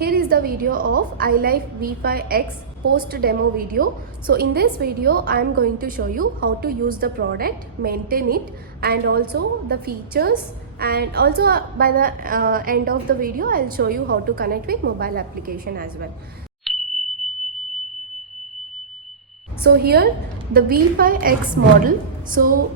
Here is the video of ILIFE V5x post demo video. So in this video I am going to show you how to use the product, maintain it, and also the features, and also by the end of the video I'll show you how to connect with mobile application as well. So here the V5x model. So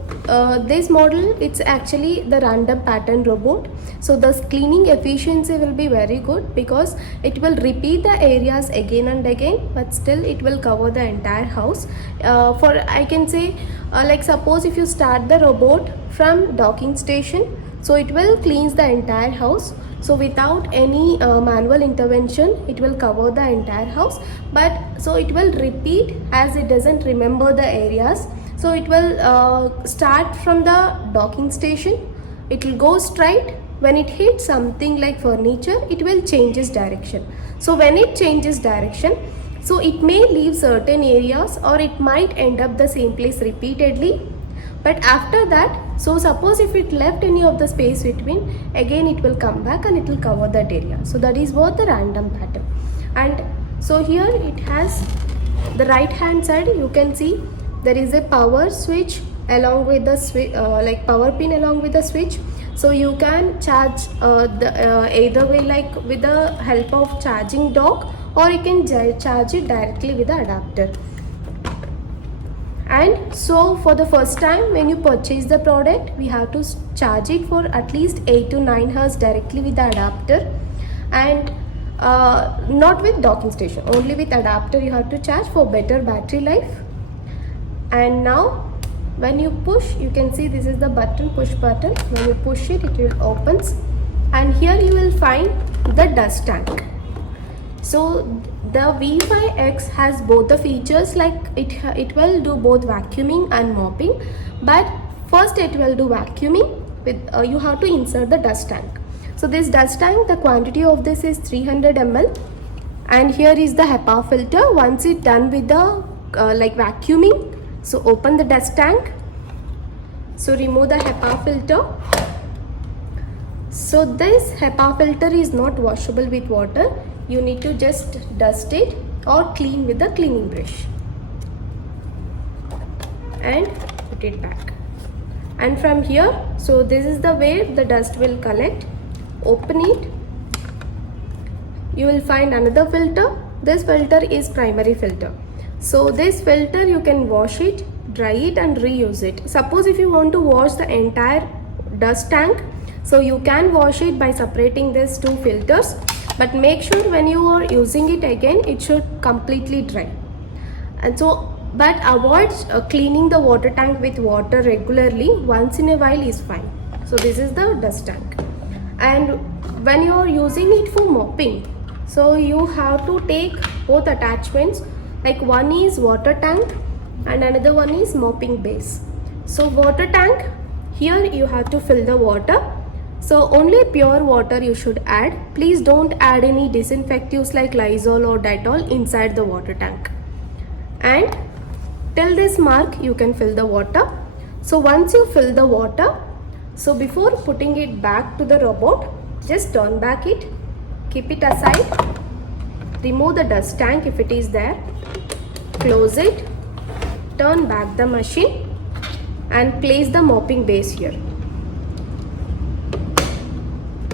this model, it's actually the random pattern robot. So the cleaning efficiency will be very good because it will repeat the areas again and again, but still it will cover the entire house. For I can say like suppose if you start the robot from docking station, so it will cleanse the entire house. So without any manual intervention, it will cover the entire house, but so it will repeat as it doesn't remember the areas. So it will start from the docking station, it will go straight. When it hits something like furniture, it will change its direction. So when it changes direction, so it may leave certain areas or it might end up the same place repeatedly. But after that, so suppose if it left any of the space between, again it will come back and it will cover that area. So that is what the random pattern. And so here it has the right hand side, you can see there is a power switch along with the switch, like power pin along with the switch. So you can charge either way, like with the help of charging dock, or you can charge it directly with the adapter. And so for the first time when you purchase the product, we have to charge it for at least 8 to 9 hours directly with the adapter, and not with docking station, only with adapter you have to charge for better battery life. And now when you push, you can see this is the button, push button. When you push it, it will opens, and here you will find the dust tank. So the V5x has both the features, like it will do both vacuuming and mopping, but first it will do vacuuming with you have to insert the dust tank. So this dust tank, the quantity of this is 300 ml, and here is the HEPA filter. Once it's done with the like vacuuming, so open the dust tank, so remove the HEPA filter. So this HEPA filter is not washable with water, you need to just dust it or clean with the cleaning brush and put it back. And from here, so this is the way the dust will collect. Open it, you will find another filter. This filter is primary filter. So this filter you can wash it, dry it and reuse it. Suppose if you want to wash the entire dust tank, so you can wash it by separating these two filters, but make sure when you are using it again, it should completely dry. And so, but avoid cleaning the water tank with water regularly. Once in a while is fine. So this is the dust tank. And when you are using it for mopping, so you have to take both attachments, like one is water tank and another one is mopping base. So water tank, here you have to fill the water. So only pure water you should add. Please don't add any disinfectives like Lysol or Dettol inside the water tank. And till this mark you can fill the water. So once you fill the water, so before putting it back to the robot, just turn back it, keep it aside, remove the dust tank if it is there, close it, turn back the machine and place the mopping base here.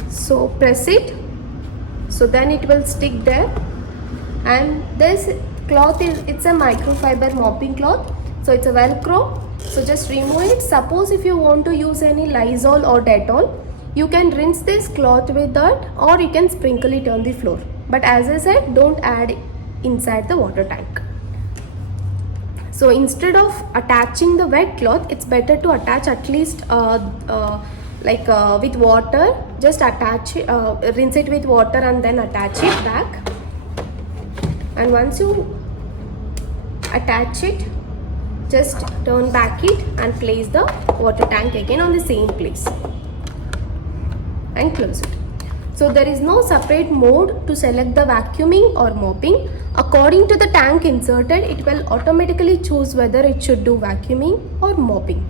So press it, so then it will stick there. And this cloth is, it's a microfiber mopping cloth, so it's a velcro. So just remove it. Suppose if you want to use any Lysol or Dettol, you can rinse this cloth with that, or you can sprinkle it on the floor. But as I said, don't add inside the water tank. So instead of attaching the wet cloth, it's better to attach at least with water. Just attach it, rinse it with water and then attach it back. And once you attach it, just turn back it and place the water tank again on the same place and close it. So there is no separate mode to select the vacuuming or mopping. According to the tank inserted, it will automatically choose whether it should do vacuuming or mopping.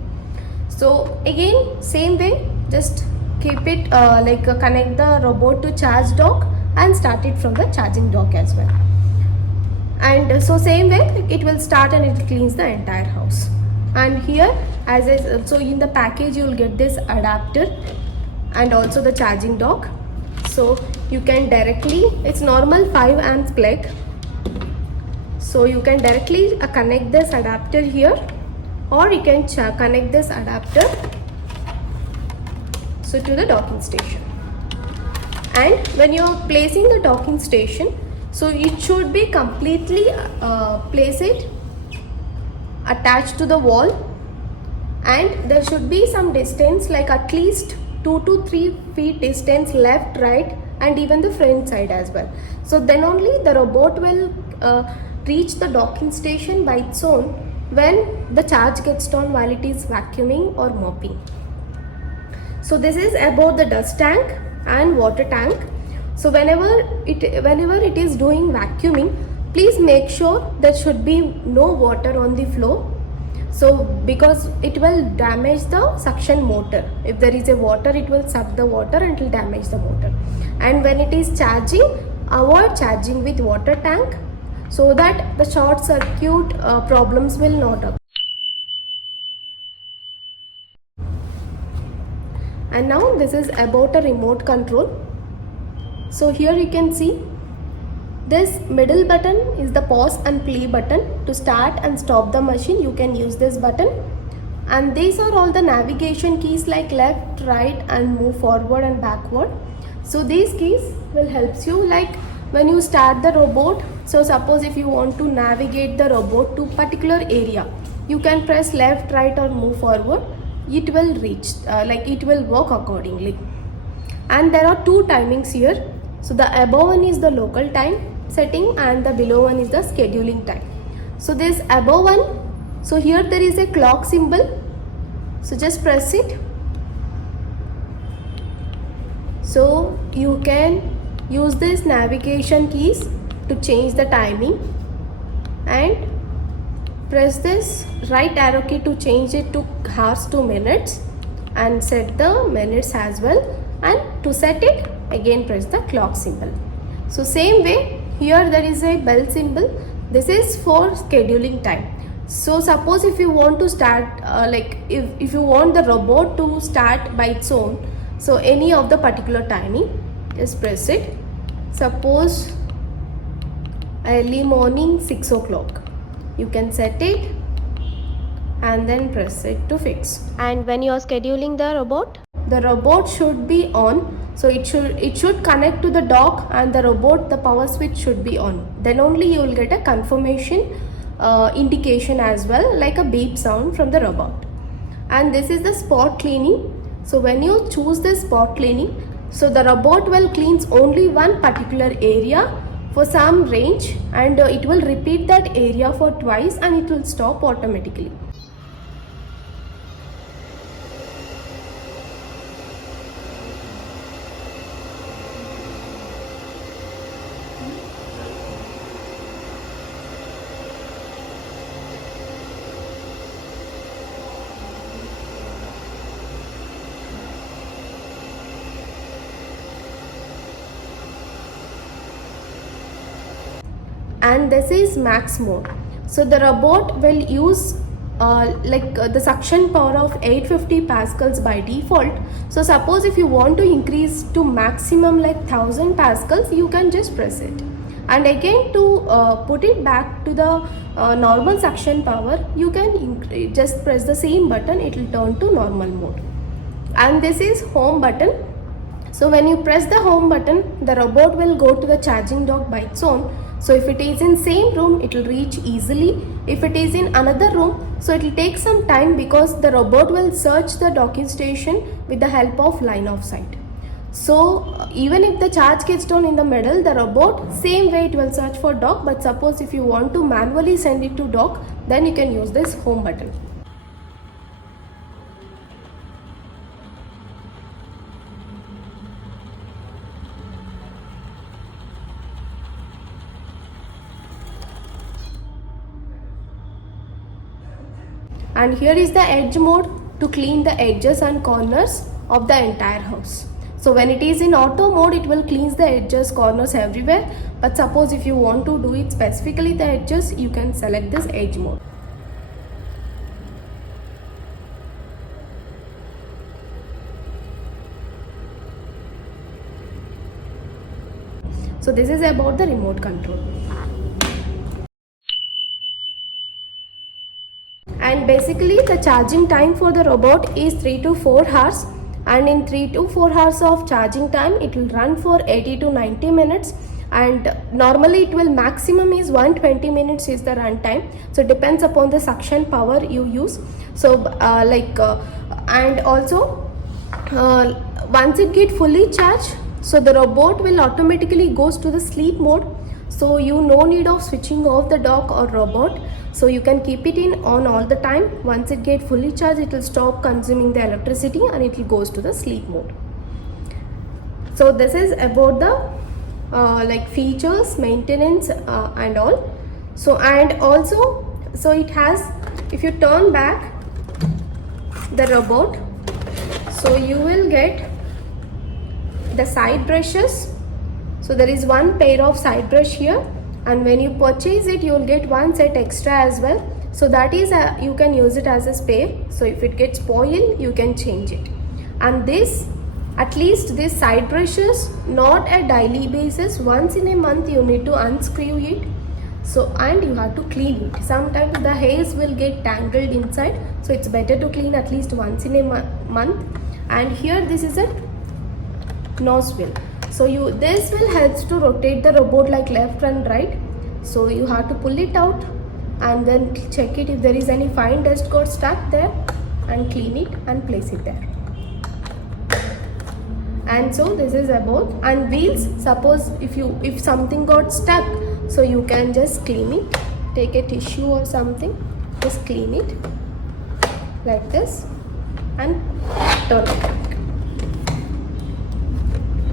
So again, same way, just keep it connect the robot to charge dock and start it from the charging dock as well. And so same way it will start and it cleans the entire house. And here, so in the package you will get this adapter and also the charging dock. So you can directly, it's normal 5 amps plug, so you can directly connect this adapter here, or you can connect this adapter so to the docking station. And when you are placing the docking station, so it should be completely place it attached to the wall, and there should be some distance, like at least 2 to 3 feet distance left, right, and even the front side as well. So then only the robot will reach the docking station by its own when the charge gets done while it is vacuuming or mopping. So this is about the dust tank and water tank. So whenever it is doing vacuuming, please make sure there should be no water on the floor. So because it will damage the suction motor. If there is a water, it will suck the water and it will damage the motor. And when it is charging, avoid charging with water tank so that the short circuit problems will not occur. And now this is about a remote control. So here you can see this middle button is the pause and play button. To start and stop the machine, you can use this button. And these are all the navigation keys like left, right, and move forward and backward. So these keys will help you, like when you start the robot. So suppose if you want to navigate the robot to particular area, you can press left, right, or move forward. It will reach, it will work accordingly. And there are two timings here. So the above one is the local time setting and the below one is the scheduling time. So this above one, so here there is a clock symbol, so just press it. So you can use this navigation keys to change the timing, and press this right arrow key to change it to hours to minutes, and set the minutes as well. And to set it, again press the clock symbol. So same way, here there is a bell symbol. This is for scheduling time. So suppose if you want to start, if you want the robot to start by its own, so any of the particular timing, just press it. Suppose early morning 6 o'clock, you can set it and then press it to fix. And when you are scheduling the robot should be on. So it should connect to the dock, and the robot, the power switch should be on. Then only you will get a confirmation indication as well, like a beep sound from the robot. And this is the spot cleaning. So when you choose the spot cleaning, so the robot will cleans only one particular area for some range, and it will repeat that area for twice, and it will stop automatically. And this is max mode. So the robot will use the suction power of 850 pascals by default. So suppose if you want to increase to maximum like 1000 pascals, you can just press it. And again, to put it back to the normal suction power, you can just press the same button, it will turn to normal mode. And this is home button. So when you press the home button, the robot will go to the charging dock by its own. So if it is in same room, it will reach easily. If it is in another room, so it will take some time, because the robot will search the docking station with the help of line of sight. So even if the charge gets done in the middle, the robot same way it will search for dock. But suppose if you want to manually send it to dock, then you can use this home button. And here is the edge mode to clean the edges and corners of the entire house. So when it is in auto mode, it will cleanse the edges, corners everywhere. But suppose if you want to do it specifically the edges, you can select this edge mode. So this is about the remote control. And basically the charging time for the robot is 3 to 4 hours, and in 3 to 4 hours of charging time it will run for 80 to 90 minutes, and normally it will maximum is 120 minutes is the run time. So depends upon the suction power you use. So and also once it get fully charged, so the robot will automatically goes to the sleep mode. So you no need of switching off the dock or robot. So you can keep it in on all the time. Once it get fully charged, it will stop consuming the electricity and it will goes to the sleep mode. So this is about the features, maintenance and all. So and also, so it has, if you turn back the robot, so you will get the side brushes. So there is one pair of side brush here, and when you purchase it you will get one set extra as well. So that is you can use it as a spare. So if it gets spoiled, you can change it. And this, at least this side brushes, not a daily basis, once in a month you need to unscrew it. So and you have to clean it. Sometimes the hairs will get tangled inside, so it's better to clean at least once in a month. And here this is a nose wheel. So this will help to rotate the robot like left and right. So you have to pull it out and then check it if there is any fine dust got stuck there, and clean it and place it there. And so this is about, and wheels, suppose if something got stuck, so you can just clean it, take a tissue or something, just clean it like this and turn it back.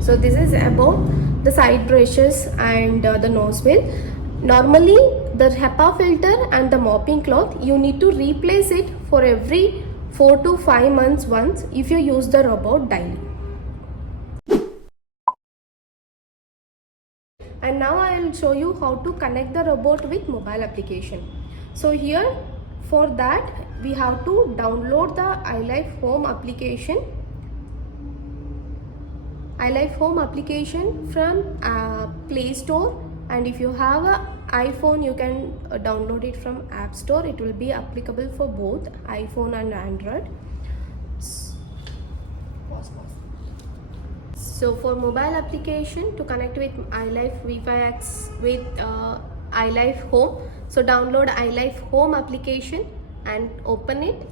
So this is about the side brushes and the nose wheel. Normally the HEPA filter and the mopping cloth, you need to replace it for every 4 to 5 months once if you use the robot daily. And now I will show you how to connect the robot with mobile application. So here for that we have to download the ILIFE Home application. ILIFE Home application from Play Store, and if you have an iPhone you can download it from App Store. It will be applicable for both iPhone and Android. So for mobile application, to connect with ILIFE V5x with ILIFE Home, so download ILIFE Home application and open it.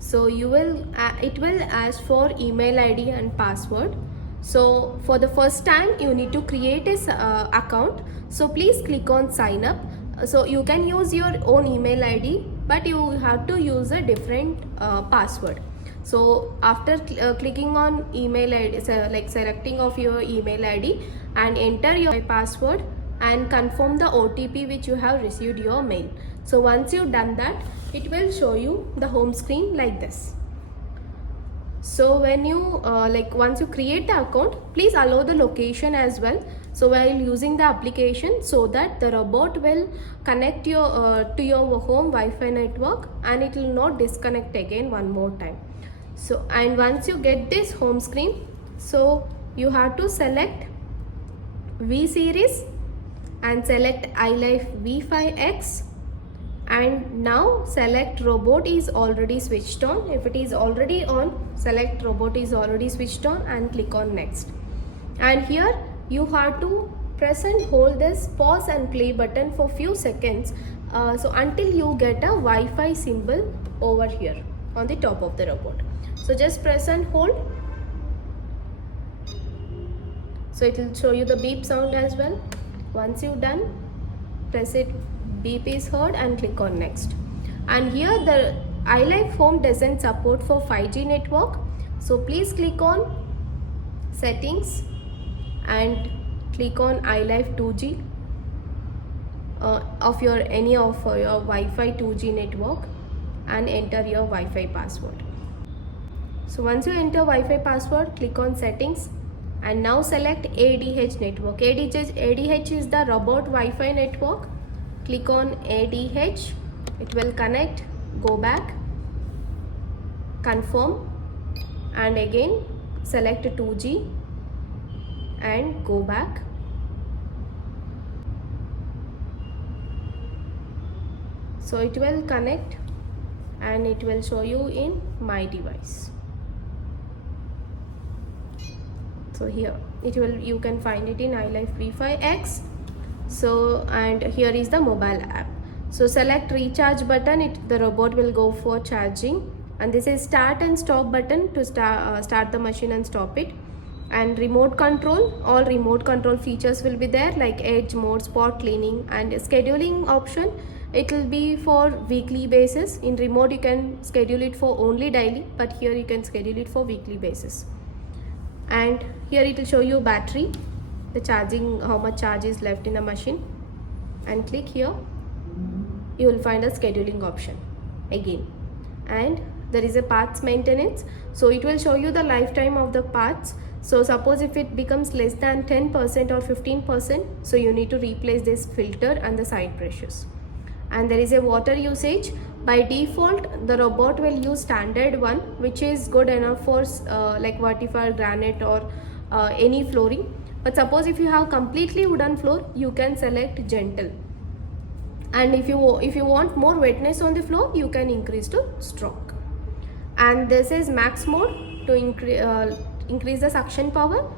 So you will it will ask for email ID and password. So for the first time you need to create a account. So please click on sign up. So you can use your own email ID, but you have to use a different password. So after clicking on email ID, like selecting of your email ID, and enter your password and confirm the OTP which you have received your mail. So once you've done that, it will show you the home screen like this. So when you once you create the account, please allow the location as well, so while using the application, so that the robot will connect your to your home Wi-Fi network and it will not disconnect again one more time. So and once you get this home screen, so you have to select V series and select ILIFE V5x, and now select robot is already switched on. If it is already on, select robot is already switched on and click on next. And here you have to press and hold this pause and play button for few seconds, so until you get a Wi-Fi symbol over here on the top of the robot. So just press and hold. So it will show you the beep sound as well. Once you're done, press it, beep is heard, and click on next. And here the ILIFE Home doesn't support for 5G network, so please click on settings and click on ILIFE 2G of your any of your Wi-Fi 2G network and enter your Wi-Fi password. So once you enter Wi-Fi password, click on settings and now select ADH network. ADH is the robot Wi-Fi network. Click on ADH, it will connect, go back, confirm, and again select 2G and go back. So it will connect and it will show you in my device. So here you can find it in ILIFE V5x. So, and here is the mobile app. So select recharge button, the robot will go for charging, and this is start and stop button to start the machine and stop it. And remote control, all remote control features will be there, like edge mode, spot cleaning, and scheduling option. It will be for weekly basis. In remote you can schedule it for only daily, but here you can schedule it for weekly basis. And here it will show you battery, the charging, how much charge is left in the machine, and click here, you will find a scheduling option again. And there is a parts maintenance, so it will show you the lifetime of the parts. So suppose if it becomes less than 10% or 15%, so you need to replace this filter and the side brushes. And there is a water usage. By default the robot will use standard one, which is good enough for like vertical, granite, or any flooring. But suppose if you have completely wooden floor, you can select gentle. And if you want more wetness on the floor, you can increase to strong. And this is max mode to increase the suction power,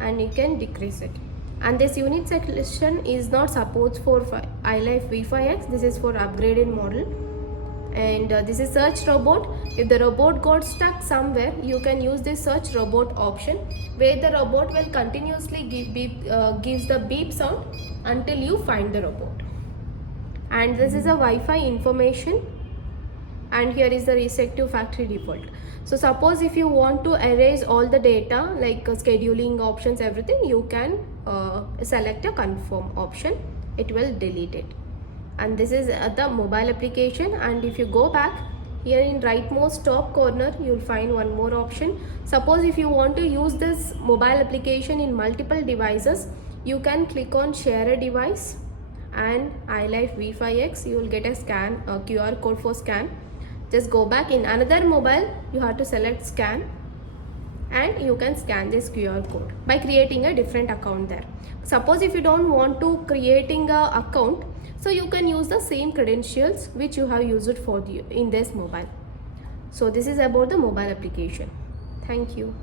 and you can decrease it. And this unit selection is not support for ILIFE V5x. This is for upgraded model. And this is search robot. If the robot got stuck somewhere, you can use this search robot option, where the robot will continuously gives the beep sound until you find the robot. And this is a Wi-Fi information, and here is the reset to factory default. So suppose if you want to erase all the data, like scheduling options, everything, you can select a confirm option, it will delete it. And this is the mobile application. And if you go back here in rightmost top corner, you will find one more option. Suppose if you want to use this mobile application in multiple devices, you can click on share a device, and ILIFE V5x, you will get a scan, QR code for scan. Just go back in another mobile, you have to select scan, and you can scan this QR code by creating a different account there. Suppose if you don't want to creating a account, so you can use the same credentials which you have used for in this mobile. So this is about the mobile application. Thank you.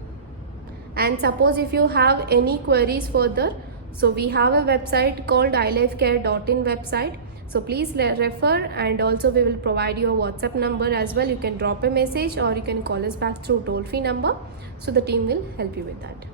And suppose if you have any queries further, so we have a website called ilifecare.in website. So please refer, and also we will provide you a WhatsApp number as well. You can drop a message or you can call us back through toll-free number. So the team will help you with that.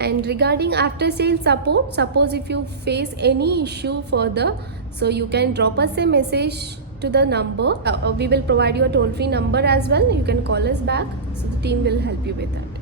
And regarding after sales support, suppose if you face any issue further, so you can drop us a message to the number. We will provide you a toll-free number as well. You can call us back, so the team will help you with that.